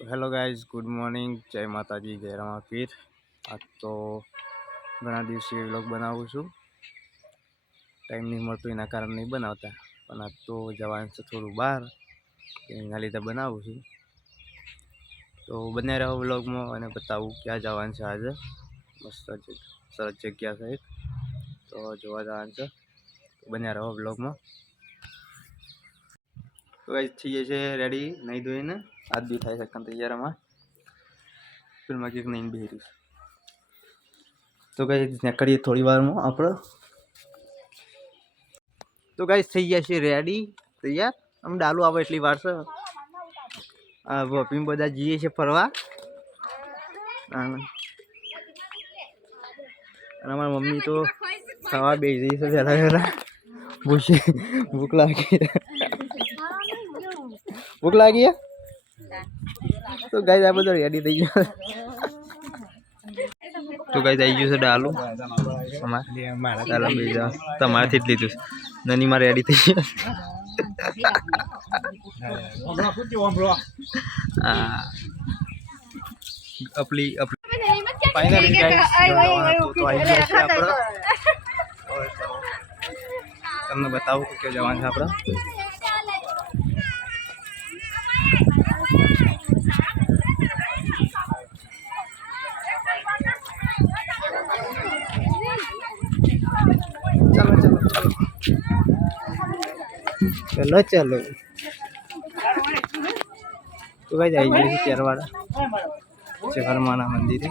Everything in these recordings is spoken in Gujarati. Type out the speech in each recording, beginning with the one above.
તો હેલો ગાઈઝ, ગુડ મોર્નિંગ. જય માતાજી, જય રામા પીર આજ તો ઘણા દિવસે વ્લોગ બનાવું છું. ટાઈમ નહીં મળતો એના કારણે નહીં બનાવતા. પણ આજ તો જવાનું છે થોડું બહાર એના લીધે બનાવું છું. તો બને રહો વ્લોગમાં અને બતાવું ક્યાં જવાનું છે આજે. મસ્ત સરસ જગ્યા છે તો જોવા જવાનું છે. બંને રહો વ્લોગમાં. તો ગાઈઝ થઈ છે રેડી નહીં ધોઈને. આજ બી થાય છે તૈયારમાં ફિલ્મમાં કંઈક નહીં બેહરી તો કઈ કરીએ થોડી વારમાં આપણે. તો કઈ થઈ ગયા છે રેડી તૈયાર. આમ ડાલુ આવે એટલી વાર છે. વપીમ બધા જઈએ છે ફરવા. અને અમારી મમ્મી તો ખાવા બેસી છે પહેલાં પહેલાં ભૂખી ભૂખ લાગી ભૂખ લાગી તો ગાય આ બધું રેડી થઈ ગયો. તો ગાય આવી ગયું છે ડાલુ. અમારે. બીજા તમારાથી જ લીધું છે. નાની મારે રેડી થઈ ગયો આ અપલી અપલી. ફાઇનલી તમને બતાવું કે જવાનું છે આપણે ચાલો ચાલો ચાલો, ચલો. ચલો તો કઈ આવી ગયું છે ચેરવાડા ચેહરમાના મંદિરે.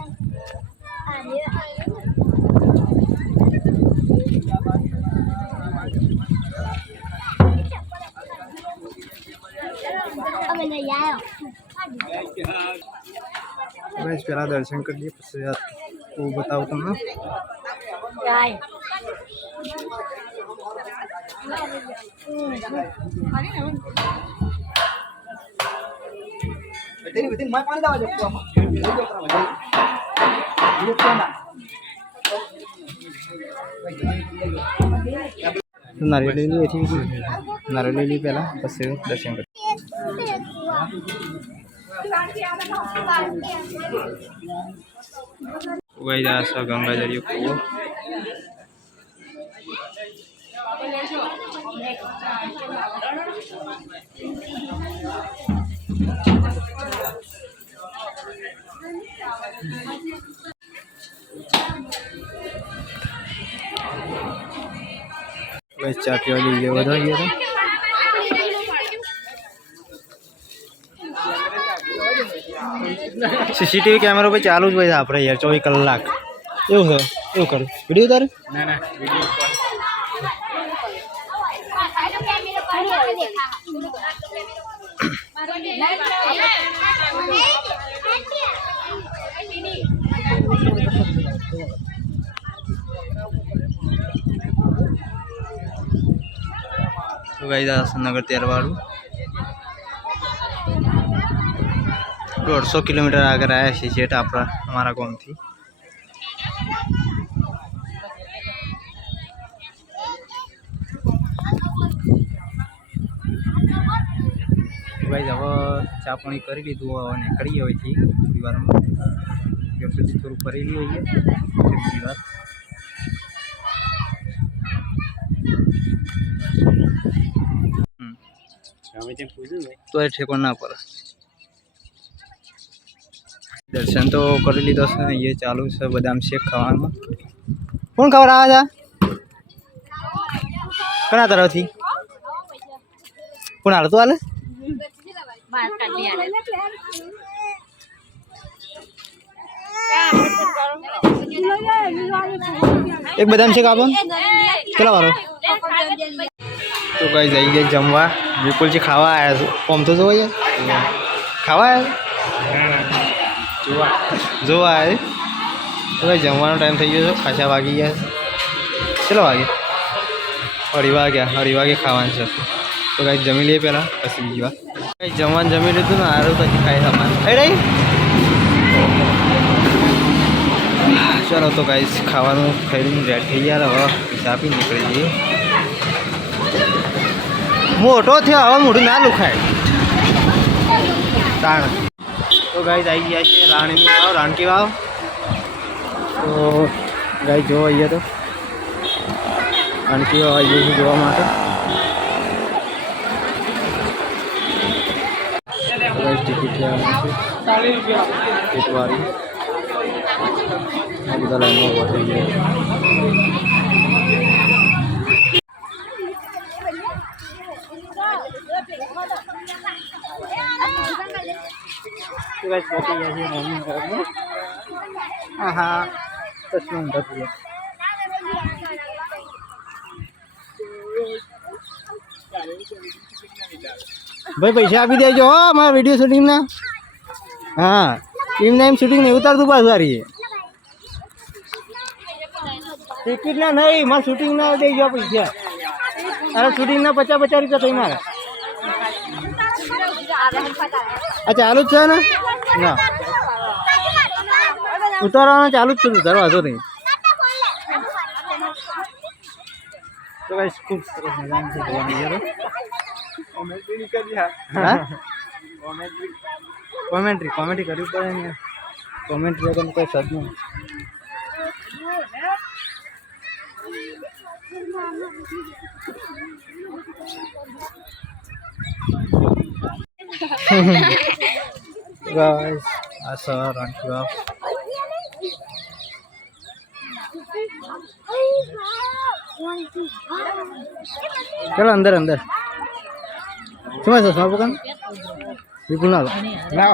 બસ, પહેલા દર્શન કરી લઈએ પછી આ હું બતાવું તમને નારિયેળ લઈ લઈએ એથી નારિયેળ લઈ લઈએ પહેલાં પછી દર્શન કરીએ ગંગા દરિયો કૂવો બસ ચા પીવા લઈ ગયો બધા ગયા હતા સીસીટીવી કેમેરો ભાઈ ચાલુ જ હોય આપણે યાર ચોવીસ કલાક એવું છે એવું કરું વીડિયો તારે ના ના તો ગઈ દાસનગર ત્યારવાળું દોઢસો કિલોમીટર આગળ આવ્યા છીએ જેટ આપણા અમારા ગામથી. ભાઈ હવે ચા પાણી કરી લીધું હવે નીકળીએ હોયથી થોડી વારમાં ત્યાં સુધી થોડું કરી હોઈએ થોડી વાર તો એ ઠેકો ના પડે. દર્શન તો કરી લીધો છે ને એ ચાલુ છે બદામ શેક ખાવાનું. કોણ ખબર આવે છે કના તરફથી? કોણ હાલતું હાલે? એક બદામ છે આપો કેટલા વાળો? તો કઈ જઈ ગયા જમવા. વિપુલજી ખાવા આવ્યા છે. કોમ તો જોવા જાય? ખાવા આવ્યા જોવા જોવા આવ્યા તો કઈ જમવાનો ટાઈમ થઈ ગયો છે. ખાસા વાગી ગયા છે. કેટલા વાગે? અઢી વાગ્યા. અઢી વાગે ખાવાનું છે. તો કઈ જમી લઈએ પહેલાં. પછી બીજી વાર. કઈ જમવાનું જમી લીધું ને સારું પછી ખાઈ સમાન ખાઈ ચાલો તો ગાઈસ ખાવાનું ખાઈને રેડ થઈ ગયા. હવે ચા પી નીકળી જઈએ. મોટો થયો, હવે મોઢું ના લુખાય. તાણ તો ગાઈઝ આવી ગયા છે રાણી વાવ. રાણકી વાવ? તો ગાઈ જોવા આવીએ તો. રાણકી વાવ આવીએ છીએ જોવા માટે ગાઈઝ ટિકિટ લેવાની છે ટિકિટવાળી આ બધા લાઈનમાં ઊભા થઈ ગયા. હા હા. ભાઈ, પૈસા આપી દેજો, હો મારા વીડિયો શૂટિંગના હા, એમને એમ શૂટિંગ નહીં, ઉતારતું પાછું સારી ટિકિટના નહીં, મારે શૂટિંગના દેજો પૈસા. અરે શૂટિંગના પચાસ પચાસ રૂપિયા થઈ મારે. આ ચાલુ જ છે ને? ના. ઉતારવાનું ચાલુ જ છે, ઉતારવા તો નહીં. તો ગાઈસ ખૂબ સરસ મજાની છે જોવાની જરો હા? કોમેન્ટ્રી કોમેન્ટ્રી કરવી પડે ને. કોમેન્ટ્રી વગર કોઈ સદ નહીં. ગાઈસ આ સર આંટી બાપ ચલો અંદર અંદર શું છે સ્માર પકડ વિપુલ ના ના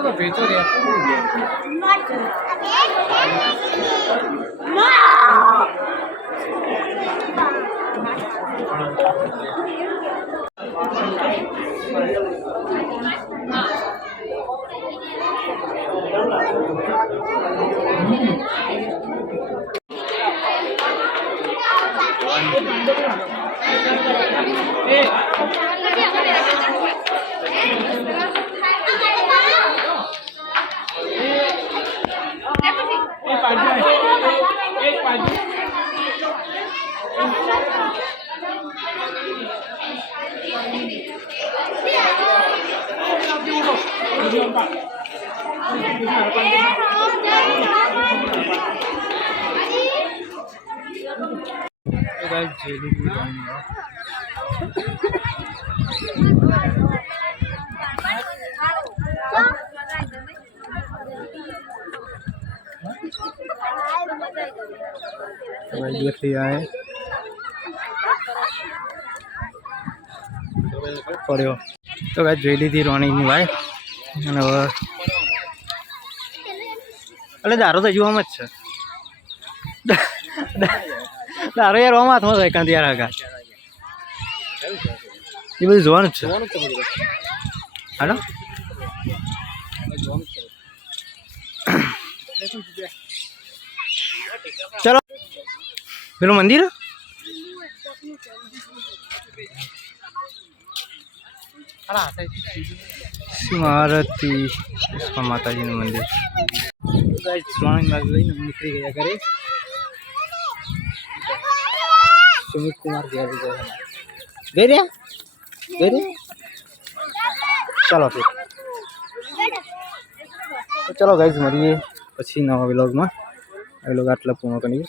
不能别做的。妈！妈！妈！રે તો ગાઈસ જેલી બી રાણી भाई देख लिया है પડ્યો તો કાંઈ જોઈ લીધી રોણીની વાય અને હવે એટલે દારો તો જોવામાં જ છે દારો યાર ઓમાં હાથમાં થાય કાંતિ યાર આગા એ બધું જોવાનું જ છે હાલો ચલો પેલું મંદિર મારતી માતાજીનું મંદિર સ્વામી માર્ગ લઈને નીકળી ગયા ઘરે સુમિત કુમાર ઘેર ગઈ રહ્યા ગઈ રહ્યા ચાલો ફિર ચલો ગાઈસ મળીએ પછી નવા વ્લોગમાં એ લોકો આટલા પૂર્ણ કરીએ